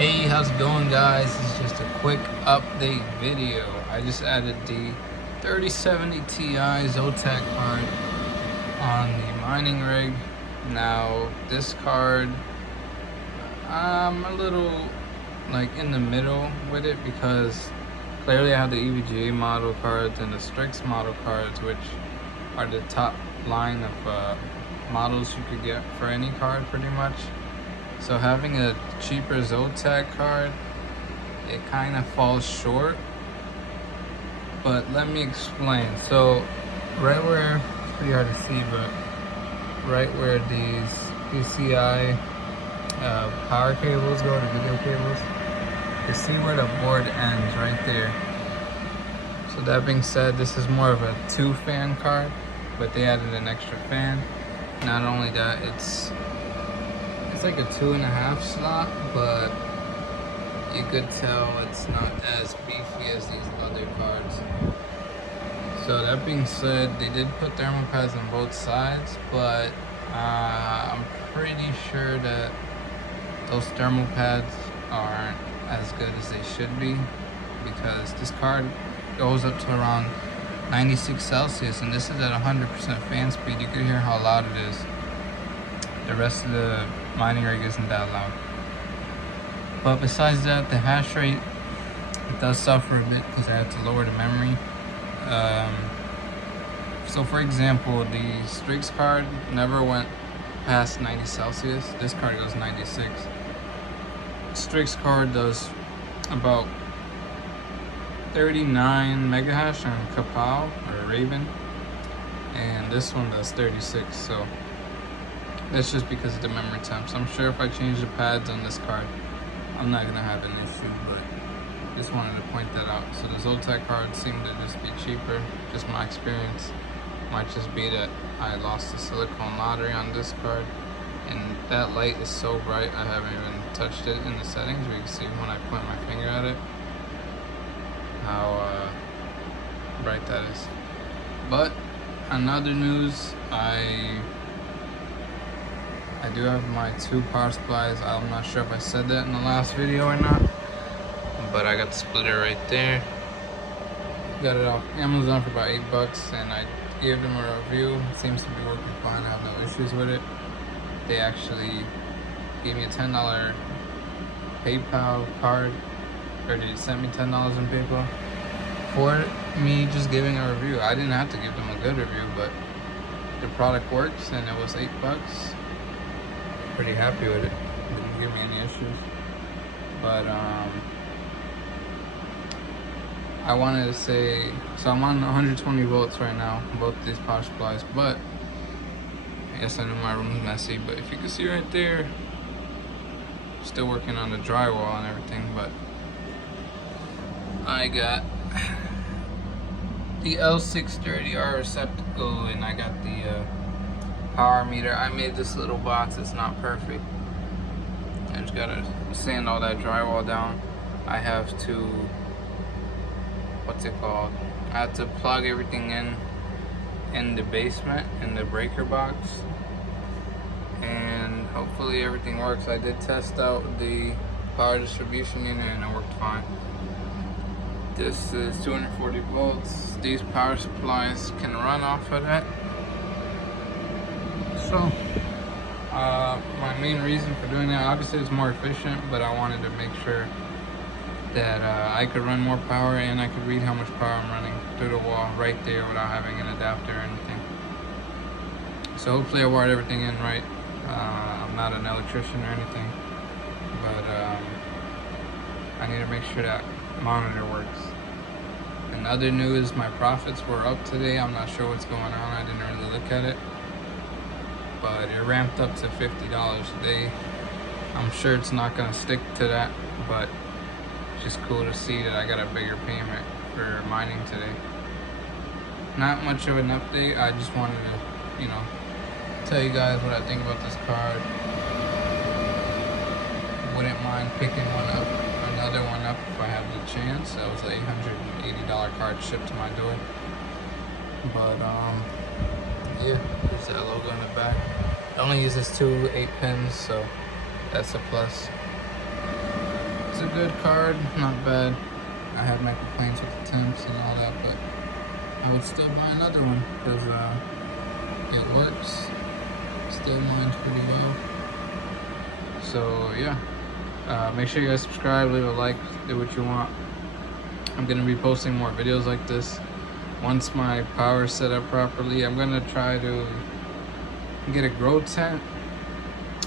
Hey, how's it going, guys? This is just a quick update video. I just added the 3070 Ti Zotac card on the mining rig. Now, this card, I'm a little like in the middle with it because clearly I have the EVGA model cards and the Strix model cards, which are the top line of models you could get for any card pretty much. So having a cheaper Zotac card, it kind of falls short. But let me explain. So right where, it's pretty hard to see, but right where these PCI power cables go, the video cables, you see where the board ends right there. So that being said, this is more of a 2-fan card, but they added an extra fan. Not only that, it's like a 2.5 slot, but you could tell it's not as beefy as these other cards. So that being said, they did put thermal pads on both sides, but I'm pretty sure that those thermal pads aren't as good as they should be, because this card goes up to around 96 Celsius, and this is at 100% fan speed. You can hear how loud it is. The rest of the mining rig isn't that loud. But besides that, the hash rate, it does suffer a bit because I had to lower the memory. So for example, the Strix card never went past 90 Celsius. This card goes 96. Strix card does about 39 megahash on Kapow or Raven, and this one does 36. So that's just because of the memory temps. I'm sure if I change the pads on this card, I'm not gonna have an issue, but just wanted to point that out. So the Zotac cards seem to just be cheaper. Just my experience. Might just be that I lost the silicone lottery on this card, and that light is so bright I haven't even touched it in the settings. We can see when I point my finger at it how bright that is. But on other news, I do have my 2 power supplies. I'm not sure if I said that in the last video or not, but I got the splitter right there. Got it off Amazon for about $8, and I gave them a review. It seems to be working fine. I have no issues with it. They actually gave me a $10 PayPal card, or they sent me $10 in PayPal for me just giving a review. I didn't have to give them a good review, but the product works, and it was $8. Pretty happy with it. Didn't give me any issues. But I wanted to say, so I'm on 120 volts right now, both these power supplies, but yes, I know my room's messy, but if you can see right there, still working on the drywall and everything. But I got the L630R receptacle, and I got the power meter. I made this little box. It's not perfect. I just gotta sand all that drywall down. I have to, what's it called? I have to plug everything in the basement, in the breaker box, and hopefully everything works. I did test out the power distribution unit and it worked fine. This is 240 volts. These power supplies can run off of that. So, my main reason for doing that, obviously it's more efficient, but I wanted to make sure that I could run more power, and I could read how much power I'm running through the wall right there without having an adapter or anything. So hopefully I wired everything in right. I'm not an electrician or anything, but I need to make sure that monitor works. In other news, my profits were up today. I'm not sure what's going on. I didn't really look at it, but it ramped up to $50 a day. I'm sure it's not gonna stick to that, but it's just cool to see that I got a bigger payment for mining today. Not much of an update. I just wanted to, tell you guys what I think about this card. Wouldn't mind picking another one up if I have the chance. That was an $880 card shipped to my door. But yeah, there's that logo in the back. It only uses 2 8 pins, so that's a plus. a good card, not bad. I had my complaints with the temps and all that, but I would still buy another one because it works. Still mines pretty well. So yeah, make sure you guys subscribe, leave a like, do what you want. I'm gonna be posting more videos like this. Once my power is set up properly, I'm gonna try to get a grow tent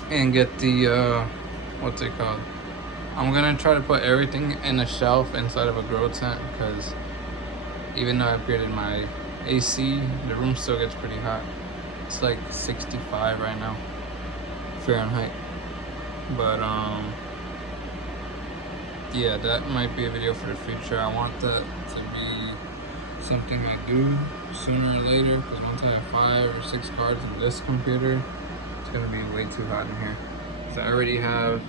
and get the what's it called? I'm gonna try to put everything in a shelf inside of a grow tent, because even though I upgraded my AC, the room still gets pretty hot. It's like 65 right now, Fahrenheit. But yeah, that might be a video for the future. I want that to be something I do sooner or later, because once I have 5 or 6 cards in this computer, it's gonna be way too hot in here. So I already have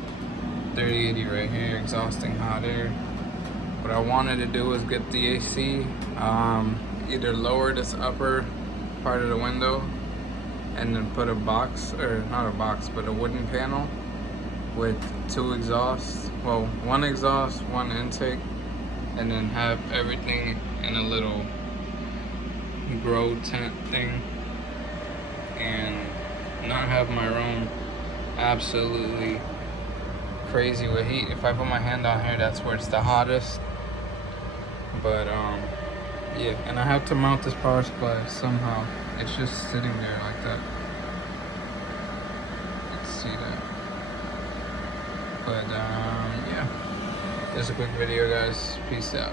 3080 right here, exhausting hot air. What I wanted to do was get the AC, either lower this upper part of the window and then put a box, or not a box, but a wooden panel with 2 exhausts. Well, 1 exhaust, 1 intake, and then have everything in a little grow tent thing and not have my room absolutely crazy with heat. If I put my hand down here, that's where it's the hottest. But yeah, and I have to mount this power supply somehow. It's just sitting there like that. Let's see that. But yeah, just a quick video, guys. Peace out.